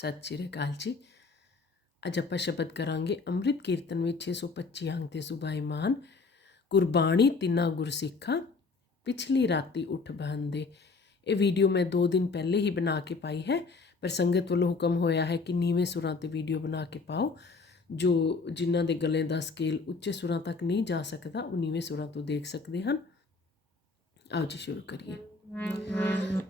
ਸਤਿ ਸ਼੍ਰੀ ਅਕਾਲ ਜੀ। ਅੱਜ ਆਪਾਂ ਸ਼ਬਦ ਕਰਾਂਗੇ ਅੰਮ੍ਰਿਤ ਕੀਰਤਨ ਵਿੱਚ 625 ਅੰਗ ਤੇ ਸੁਭਾਈਮਾਨ ਗੁਰਬਾਣੀ ਤਿੰਨਾ ਗੁਰਸਿੱਖਾਂ, ਪਿਛਲੀ ਰਾਤੀ ਉੱਠ ਬਹੰਦੇ ਇਹ ਵੀਡੀਓ ਮੈਂ 2 ਦਿਨ ਪਹਿਲੇ ਹੀ ਬਣਾ ਕੇ ਪਾਈ ਹੈ, ਪਰ ਸੰਗਤ ਵੱਲੋਂ ਹੁਕਮ ਹੋਇਆ ਹੈ ਕਿ ਨੀਵੇਂ ਸੁਰਾਂ ਤੇ ਵੀਡੀਓ ਬਣਾ ਕੇ ਪਾਓ, ਜੋ ਜਿਨ੍ਹਾਂ ਦੇ ਗਲੇ ਦਾ ਸਕੇਲ ਉੱਚੇ ਸੁਰਾਂ ਤੱਕ ਨਹੀਂ ਜਾ ਸਕਦਾ, ਉਹ ਨੀਵੇਂ ਸੁਰਾਂ ਤੋਂ ਦੇਖ ਸਕਦੇ ਹਨ। ਆਓ ਜੀ ਸ਼ੁਰੂ ਕਰੀਏ।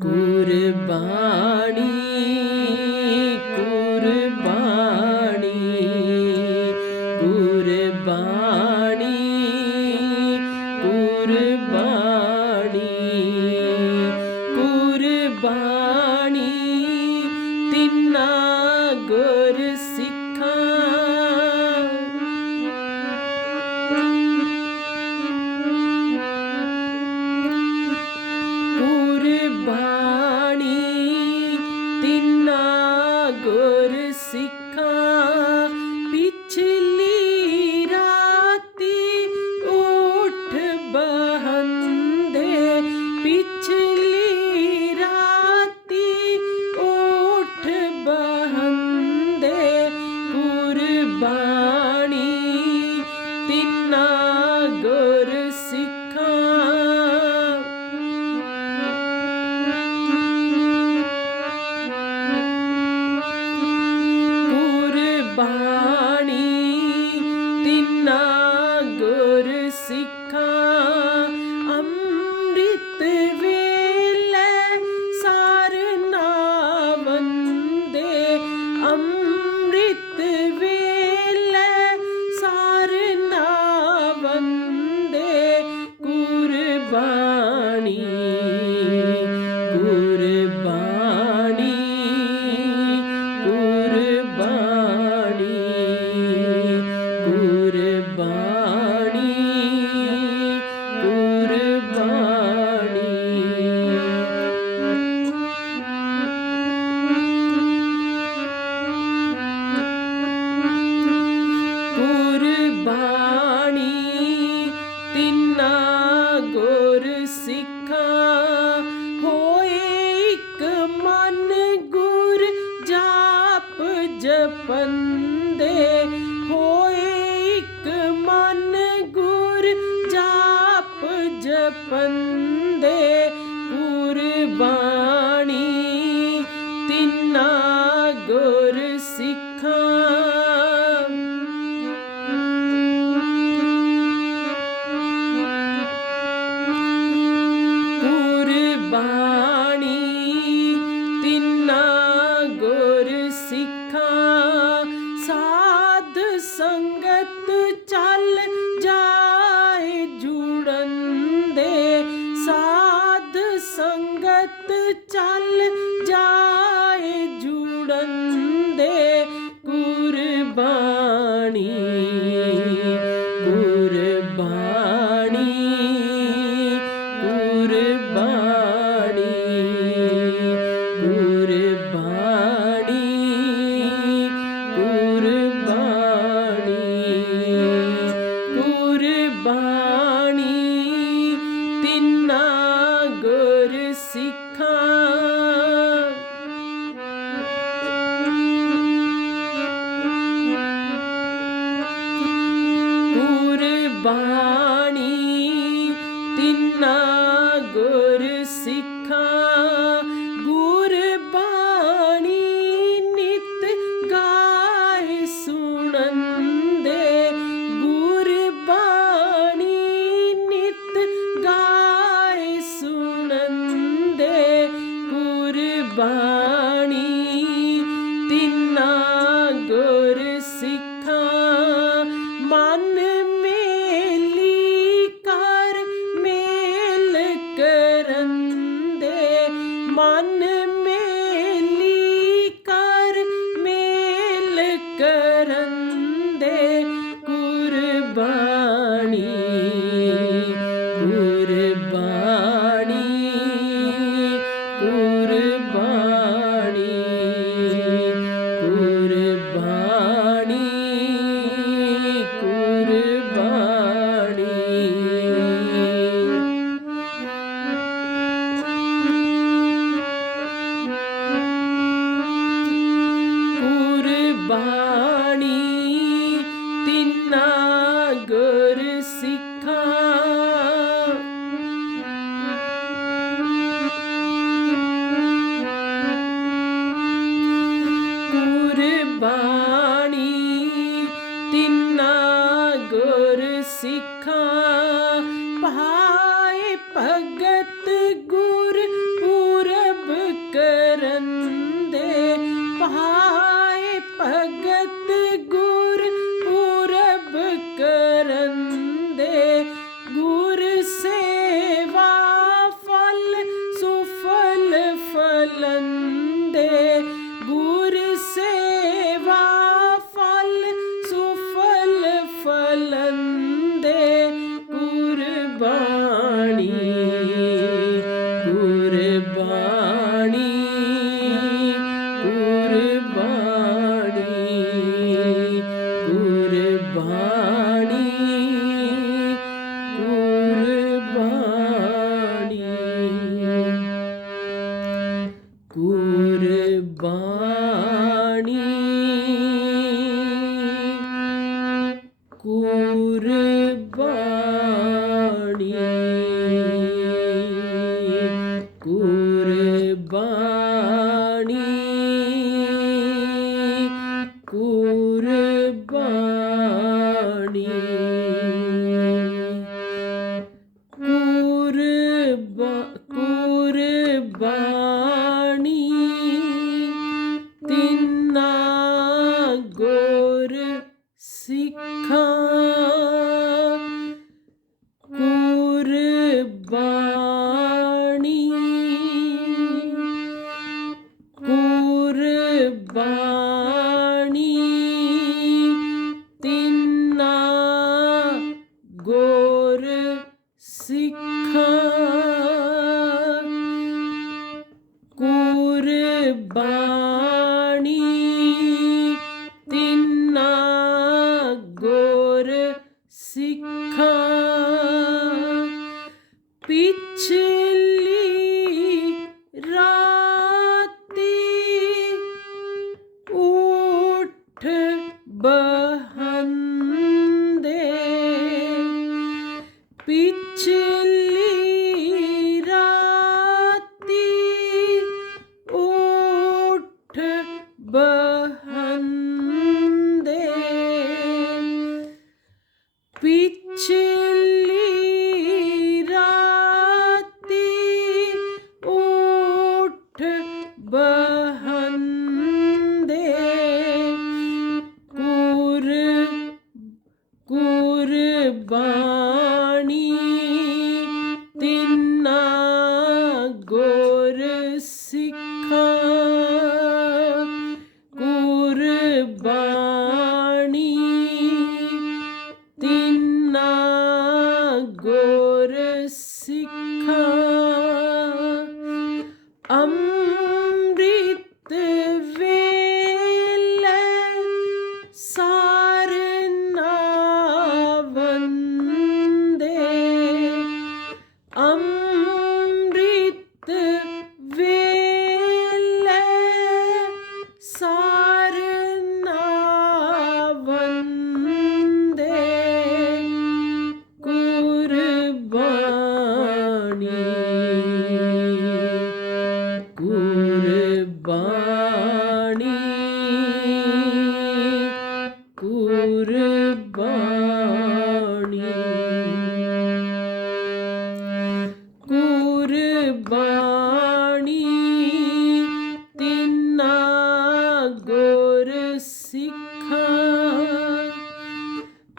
ਗੁਰਬਾਣੀ ஒரு பா ਗੁਰ ਸਿੱਖਾਂ पन् மணி goodbye. ਸਿੱਖਾਂ ਪਾਏ ਭਗ ஊரு Beach.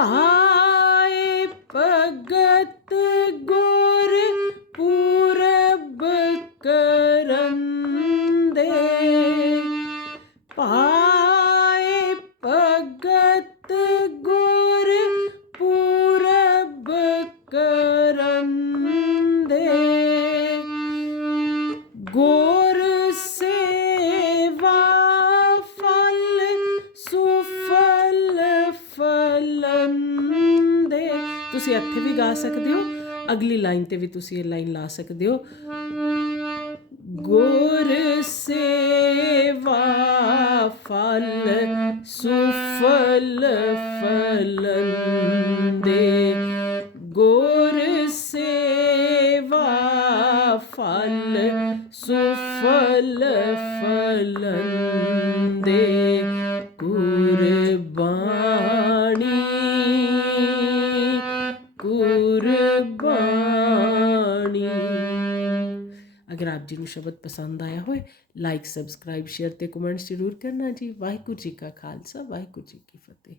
পাহাড় ਇੱਥੇ ਵੀ ਗਾ ਸਕਦੇ ਹੋ। ਅਗਲੀ ਲਾਈਨ ਤੇ ਵੀ ਤੁਸੀਂ ਇਹ ਲਾਈਨ ਲਾ ਸਕਦੇ ਹੋ। ਗੁਰ ਸੇਵਾ ਫਲ, ਸੁਫਲ ਫਲਨ। ਸ਼ਬਦ ਪਸੰਦ ਆਇਆ ਹੋਏ ਲਾਈਕ ਸਬਸਕ੍ਰਾਈਬ ਸ਼ੇਅਰ ਤੇ ਕਮੈਂਟਸ ਜ਼ਰੂਰ ਕਰਨਾ ਜੀ। ਵਾਹਿਗੁਰੂ ਜੀ ਕਾ ਖਾਲਸਾ, ਵਾਹਿਗੁਰੂ ਜੀ ਕੀ ਫਤਿਹ।